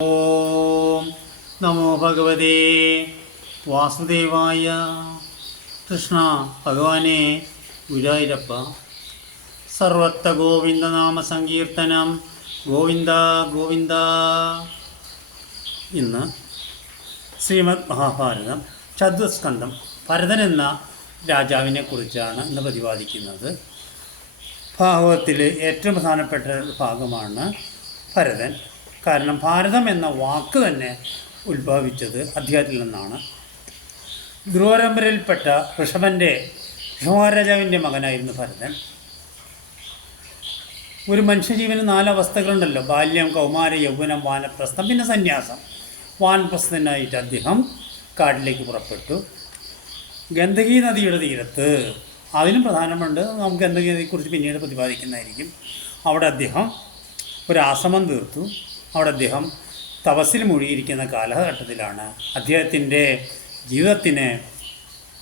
ഓം നമോ ഭഗവതേ വാസുദേവായ. കൃഷ്ണ ഭഗവാനെ ഗുരുവായൂരപ്പ. സർവത്ര ഗോവിന്ദനാമ സങ്കീർത്തനം. ഗോവിന്ദ ഗോവിന്ദ. ഇന്ന് ശ്രീമദ് മഹാഭാരതം ചതുസ്കന്ധം ഭരതൻ എന്ന രാജാവിനെ കുറിച്ചാണ് ഇന്ന് പ്രതിപാദിക്കുന്നത്. ഭാഗവതത്തിലെ ഏറ്റവും പ്രധാനപ്പെട്ട ഭാഗമാണ് ഭരതൻ. കാരണം ഭാരതം എന്ന വാക്ക് തന്നെ ഉത്ഭവിച്ചത് അദ്ദേഹത്തിൽ നിന്നാണ്. ധ്രുവപരമ്പരയിൽപ്പെട്ട ഋഷഭരാജാവിൻ്റെ മകനായിരുന്നു ഭരതൻ. ഒരു മനുഷ്യജീവന് 4 അവസ്ഥകളുണ്ടല്ലോ: ബാല്യം, കൗമാരം, യൗവനം, വാനപ്രസ്ഥം, പിന്നെ സന്യാസം. വാനപ്രസ്ഥനായിട്ട് അദ്ദേഹം കാട്ടിലേക്ക് പുറപ്പെട്ടു. ഗണ്ഡകി നദിയുടെ തീരത്ത്, അതിനും പ്രധാനമുണ്ട്, നമുക്ക് ഗണ്ഡകി നദിയെക്കുറിച്ച് പിന്നീട് പ്രതിപാദിക്കുന്നതായിരിക്കും. അവിടെ അദ്ദേഹം ഒരു ആശ്രമം തീർത്തു. അവിടെ അദ്ദേഹം തപസ്സിൽ മുഴുകിയിരിക്കുന്ന കാലഘട്ടത്തിലാണ് അദ്ദേഹത്തിൻ്റെ ജീവിതത്തിന്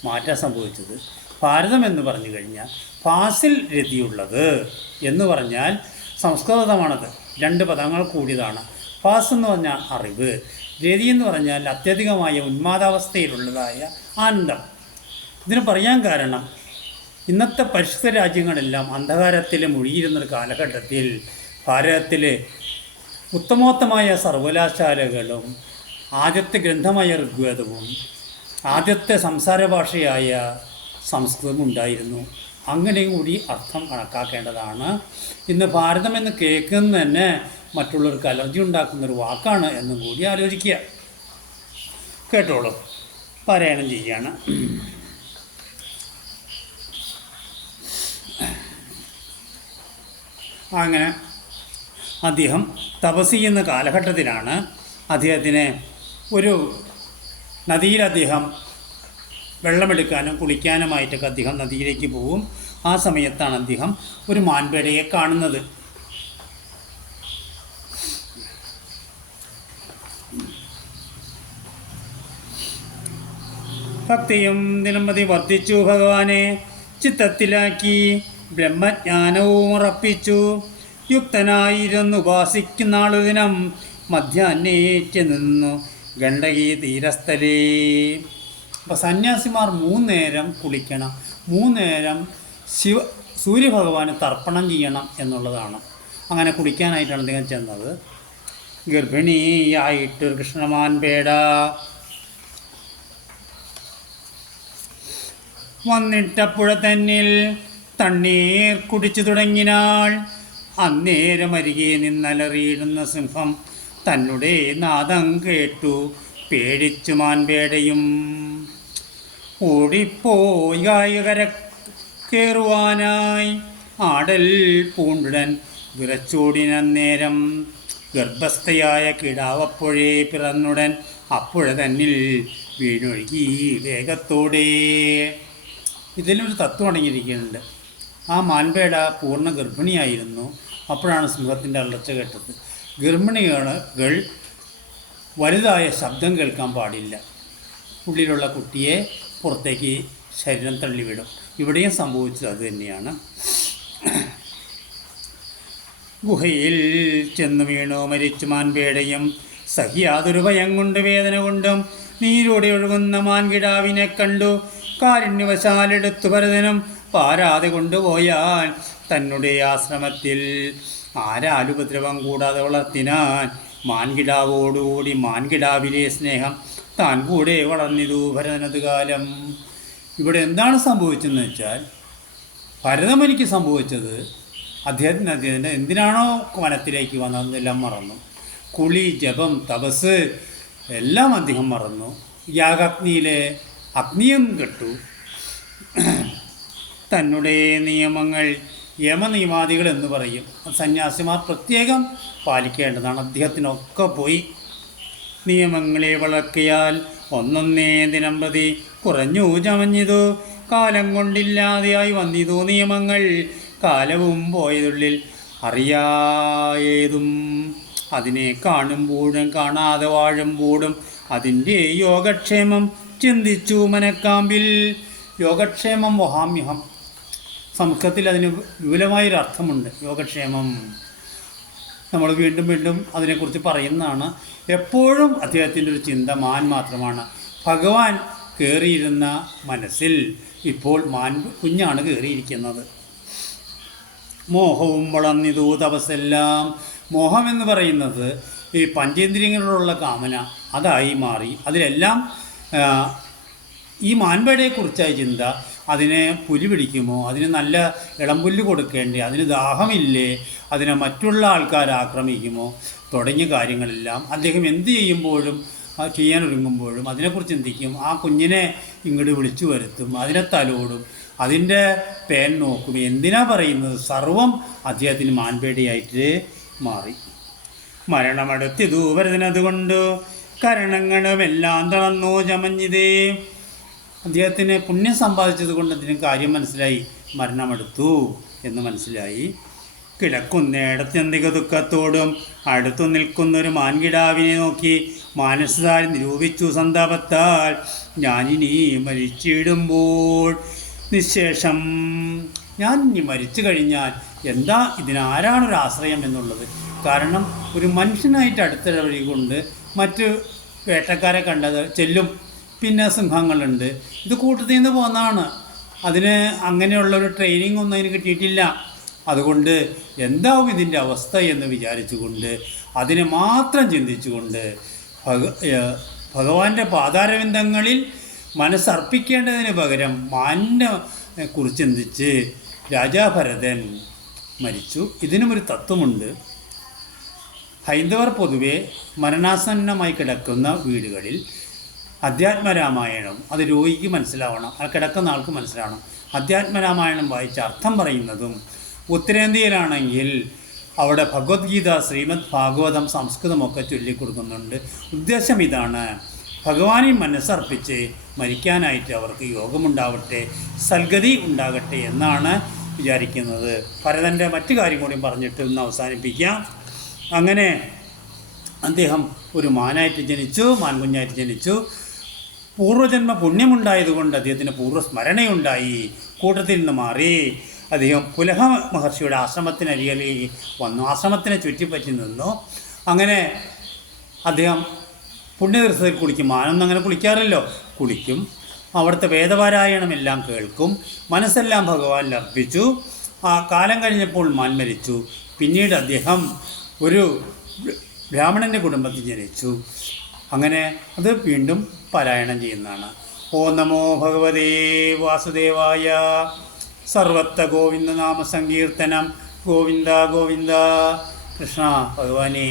മാറ്റം സംഭവിച്ചത്. ഭാരതം എന്ന് പറഞ്ഞു കഴിഞ്ഞാൽ ഫാസിൽ രതിയുള്ളത് എന്ന് പറഞ്ഞാൽ സംസ്കൃതമാണത്. 2 പദങ്ങൾ കൂടിയതാണ്. ഫാസ് എന്ന് പറഞ്ഞാൽ അറിവ്, രതി എന്ന് പറഞ്ഞാൽ അത്യധികമായ ഉന്മാദാവസ്ഥയിലുള്ളതായ ആനന്ദം. ഇതിന് പറയാൻ കാരണം, ഇന്നത്തെ പരിഷ്കൃത രാജ്യങ്ങളെല്ലാം അന്ധകാരത്തിൽ മുഴുകിയിരുന്നൊരു കാലഘട്ടത്തിൽ ഭാരതത്തിൽ ഉത്തമോത്തമായ സർവകലാശാലകളും ആദ്യത്തെ ഗ്രന്ഥമായ ഋഗ്വേദവും ആദ്യത്തെ സംസാര ഭാഷയായ സംസ്കൃതവും ഉണ്ടായിരുന്നു. അങ്ങനെയും കൂടി അർത്ഥം കണക്കാക്കേണ്ടതാണ്. ഇന്ന് ഭാരതം എന്ന് കേൾക്കുന്നത് തന്നെ മറ്റുള്ളവർക്ക് അലർജി ഉണ്ടാക്കുന്നൊരു വാക്കാണ് എന്നും കൂടി ആലോചിക്കുക. കേട്ടോളൂ, പാരായണം ചെയ്യാണ്. അങ്ങനെ അദ്ദേഹം തപസ് ചെയ്യുന്ന കാലഘട്ടത്തിലാണ് അദ്ദേഹത്തിന് ഒരു നദിയിൽ അദ്ദേഹം വെള്ളമെടുക്കാനും കുളിക്കാനുമായിട്ടൊക്കെ അദ്ദേഹം നദിയിലേക്ക് പോകും. ആ സമയത്താണ് അദ്ദേഹം ഒരു മാൻപേടയെ കാണുന്നത്. ഭക്തിയും ദിനംപ്രതി വർദ്ധിച്ചു. ഭഗവാനെ ചിത്തത്തിലാക്കി ബ്രഹ്മജ്ഞാനവും ഉറപ്പിച്ചു. യുക്തനായിരുന്നു ഉപാസിക്കുന്ന ആളൊരു ദിനം മധ്യാഹ്നേറ്റ് നിന്നു ഗണ്ഡകി തീരസ്ഥലേ. അപ്പോൾ സന്യാസിമാർ 3 നേരം കുളിക്കണം, 3 നേരം സൂര്യഭഗവാന് തർപ്പണം ചെയ്യണം എന്നുള്ളതാണ്. അങ്ങനെ കുളിക്കാനായിട്ടാണ് അദ്ദേഹം ചെന്നത്. ഗർഭിണിയായിട്ടൊരു കൃഷ്ണമാൻപേട വന്നിട്ടപ്പുഴ തന്നിൽ തണ്ണീർ കുടിച്ചു തുടങ്ങിനാൾ. അന്നേരം അരികെ നിന്നലറിയിടുന്ന സിംഹം തന്നെ നാദം കേട്ടു പേടിച്ചു മാൻപേടയും. ഓടിപ്പോയി കര കയറുവാനായി ആടൽ പൂണ്ടുടൻ വിറച്ചോടിനന്നേരം. ഗർഭസ്ഥയായ കിടാവപ്പുഴേ പിറന്നുടൻ അപ്പുഴ തന്നിൽ വീണൊഴുകി വേഗത്തോടെ. ഇതിലൊരു തത്വം അടങ്ങിയിരിക്കുന്നുണ്ട്. ആ മാൻപേട പൂർണ്ണ ഗർഭിണിയായിരുന്നു. അപ്പോഴാണ് സിംഹത്തിൻ്റെ അലർച്ച കേട്ടത്. ഗർഭിണികൾ വലുതായ ശബ്ദം കേൾക്കാൻ പാടില്ല. ഉള്ളിലുള്ള കുട്ടിയെ പുറത്തേക്ക് ശരീരം തള്ളിവിടും. ഇവിടെയും സംഭവിച്ചത് അത് തന്നെയാണ്. ഗുഹയിൽ ചെന്നു വീണു മരിച്ചു മാൻപേടയും. സഹിയാതൊരു ഭയം കൊണ്ട് വേദന കൊണ്ടും നീരോടെ ഒഴുകുന്ന മാൻകിടാവിനെ കണ്ടു. കാരുണ്യവശാലെടുത്തു ഭരതനും പാരാതെ കൊണ്ടുപോയാൽ തന്നെ ആശ്രമത്തിൽ. ആരാലുപദ്രവം കൂടാതെ വളർത്തിനാൻ മാൻകിടാവോടുകൂടി. മാൻകിടാവിലെ സ്നേഹം താൻ കൂടെ വളർന്നിതു ഭരതനത് കാലം. ഇവിടെ എന്താണ് സംഭവിച്ചതെന്ന് വെച്ചാൽ, ഭരതമുനിക്ക് സംഭവിച്ചത് അദ്ദേഹത്തിന് എന്തിനാണോ വനത്തിലേക്ക് വന്നതെന്നെല്ലാം മറന്നു. കുളി, ജപം, തപസ് എല്ലാം അദ്ദേഹം മറന്നു. യാഗാഗ്നിയിലെ അഗ്നിയും കെട്ടു. തന്നെ നിയമങ്ങൾ യമനിയമാദികൾ എന്ന് പറയും. സന്യാസിമാർ പ്രത്യേകം പാലിക്കേണ്ടതാണ്. അദ്ദേഹത്തിനൊക്കെ പോയി. നിയമങ്ങളെ വളർത്തിയാൽ ഒന്നൊന്നേ ദിനം പ്രതി കുറഞ്ഞു ചമഞ്ഞിതു. കാലം കൊണ്ടില്ലാതെയായി വന്നിതു നിയമങ്ങൾ. കാലവും പോയതുള്ളിൽ അറിയായതും. അതിനെ കാണുമ്പോഴും കാണാതെ വാഴുമ്പോഴും അതിൻ്റെ യോഗക്ഷേമം ചിന്തിച്ചു മനക്കാമ്പിൽ. യോഗക്ഷേമം വഹാമ്യഹം. സംസ്കൃതത്തിൽ അതിന് വിപുലമായൊരർത്ഥമുണ്ട്. യോഗക്ഷേമം നമ്മൾ വീണ്ടും വീണ്ടും അതിനെക്കുറിച്ച് പറയുന്നതാണ്. എപ്പോഴും അദ്ദേഹത്തിൻ്റെ ഒരു ചിന്ത മാൻ മാത്രമാണ്. ഭഗവാൻ കയറിയിരുന്ന മനസ്സിൽ ഇപ്പോൾ മാൻ കുഞ്ഞാണ് കയറിയിരിക്കുന്നത്. മോഹവും വളർന്നിതു തപസ്സെല്ലാം. മോഹമെന്ന് പറയുന്നത് ഈ പഞ്ചേന്ദ്രിയങ്ങളിലുള്ള കാമന അതായി മാറി. അതിലെല്ലാം ഈ മാൻപേടയെക്കുറിച്ചായ ചിന്ത. അതിനെ പുലി പിടിക്കുമോ, അതിന് നല്ല ഇളംപുല്ല് കൊടുക്കേണ്ടേ, അതിന് ദാഹമില്ലേ, അതിനെ മറ്റുള്ള ആൾക്കാർ ആക്രമിക്കുമോ തുടങ്ങിയ കാര്യങ്ങളെല്ലാം അദ്ദേഹം എന്ത് ചെയ്യുമ്പോഴും ചെയ്യാനൊരുങ്ങുമ്പോഴും അതിനെക്കുറിച്ച് ചിന്തിക്കും. ആ കുഞ്ഞിനെ ഇങ്ങോട്ട് വിളിച്ചു വരുത്തും, അതിനെ തലോടും, അതിൻ്റെ പേൻ നോക്കും. എന്തിനാ പറയുന്നത്? സർവം അദ്ദേഹത്തിന് മാൻപേടിയായിട്ട് മാറി. മരണമെടുത്തിതു വരുന്നതുകൊണ്ട് കരണങ്ങളുമെല്ലാം തളർന്നു ചമഞ്ഞിതേ. അദ്ദേഹത്തിന് പുണ്യം സമ്പാദിച്ചത് കൊണ്ട് അതിന് കാര്യം മനസ്സിലായി. മരണമെടുത്തു എന്ന് മനസ്സിലായി. കിടക്കുന്നിടത്തെന്തിക ദുഃഖത്തോടും അടുത്തു നിൽക്കുന്നൊരു മാൻകിടാവിനെ നോക്കി മാനസതാൽ നിരൂപിച്ചു സന്താപത്താൽ, ഞാനിനി മരിച്ചിടുമ്പോൾ നിശേഷം, ഞാൻ ഇനി മരിച്ചു കഴിഞ്ഞാൽ എന്താ ഇതിനാരാണൊരാശ്രയം എന്നുള്ളത്. കാരണം ഒരു മനുഷ്യനായിട്ട് അടുത്തിടവഴി കൊണ്ട് മറ്റ് വേട്ടക്കാരെ കണ്ടത് ചെല്ലും. പിന്നെ സിംഹങ്ങളുണ്ട്. ഇത് കൂട്ടത്തിൽ നിന്ന് പോന്നതാണ്. അതിന് അങ്ങനെയുള്ളൊരു ട്രെയിനിങ് ഒന്നും അതിന് കിട്ടിയിട്ടില്ല. അതുകൊണ്ട് എന്താവും ഇതിൻ്റെ അവസ്ഥ എന്ന് വിചാരിച്ചുകൊണ്ട് അതിനെ മാത്രം ചിന്തിച്ചുകൊണ്ട് ഭഗവാന്റെ പാതാരവിന്ദങ്ങളിൽ മനസ്സർപ്പിക്കേണ്ടതിന് പകരം മാനിനെ കുറിച്ച് ചിന്തിച്ച് രാജാഭരതൻ മരിച്ചു. ഇതിനുമൊരു തത്വമുണ്ട്. ഹൈന്ദവർ പൊതുവെ മരണാസന്നമായി കിടക്കുന്ന വീടുകളിൽ അധ്യാത്മരാമായണം, അത് രോഗിക്ക് മനസ്സിലാവണം, ആ കിടക്കുന്ന ആൾക്ക് മനസ്സിലാവണം. അധ്യാത്മരാമായണം വായിച്ച് അർത്ഥം പറയുന്നതും, ഉത്തരേന്ത്യയിലാണെങ്കിൽ അവിടെ ഭഗവത്ഗീത, ശ്രീമദ് ഭാഗവതം, സംസ്കൃതമൊക്കെ ചൊല്ലിക്കൊടുക്കുന്നുണ്ട്. ഉദ്ദേശം ഇതാണ്: ഭഗവാനെ മനസ്സർപ്പിച്ച് മരിക്കാനായിട്ട് അവർക്ക് യോഗമുണ്ടാവട്ടെ, സൽഗതി ഉണ്ടാകട്ടെ എന്നാണ് വിചാരിക്കുന്നത്. ഭരതൻ്റെ മറ്റു കാര്യം കൂടി പറഞ്ഞിട്ട് ഒന്ന് അവസാനിപ്പിക്കാം. അങ്ങനെ അദ്ദേഹം ഒരു മാനായിട്ട് ജനിച്ചു, മാൻകുഞ്ഞായിട്ട് ജനിച്ചു. പൂർവ്വജന്മ പുണ്യമുണ്ടായതുകൊണ്ട് അദ്ദേഹത്തിന് പൂർവ്വസ്മരണയുണ്ടായി. കൂട്ടത്തിൽ നിന്ന് മാറി അദ്ദേഹം പുലഹ മഹർഷിയുടെ ആശ്രമത്തിനരികിലേക്ക് വന്നു. ആശ്രമത്തിനെ ചുറ്റിപ്പറ്റി നിന്നു. അങ്ങനെ അദ്ദേഹം പുണ്യതീർത്ഥത്തിൽ കുളിക്കും. മാനൊന്നും അങ്ങനെ കുളിക്കാറില്ലോ. കുളിക്കും. അവിടുത്തെ വേദപാരായണമെല്ലാം കേൾക്കും. മനസ്സെല്ലാം ഭഗവാനിൽ അർപ്പിച്ചു. ആ കാലം കഴിഞ്ഞപ്പോൾ മാൻ മരിച്ചു. പിന്നീട് അദ്ദേഹം ഒരു ബ്രാഹ്മണൻ്റെ കുടുംബത്തിൽ ജനിച്ചു. അങ്ങനെ അത് വീണ്ടും പാരായണം ചെയ്യുന്നതാണ്. ഓം നമോ ഭഗവതേ വാസുദേവായ. സർവത്ര ഗോവിന്ദ നാമ സങ്കീർത്തനം. ഗോവിന്ദ ഗോവിന്ദ. കൃഷ്ണ ഭഗവാനേ.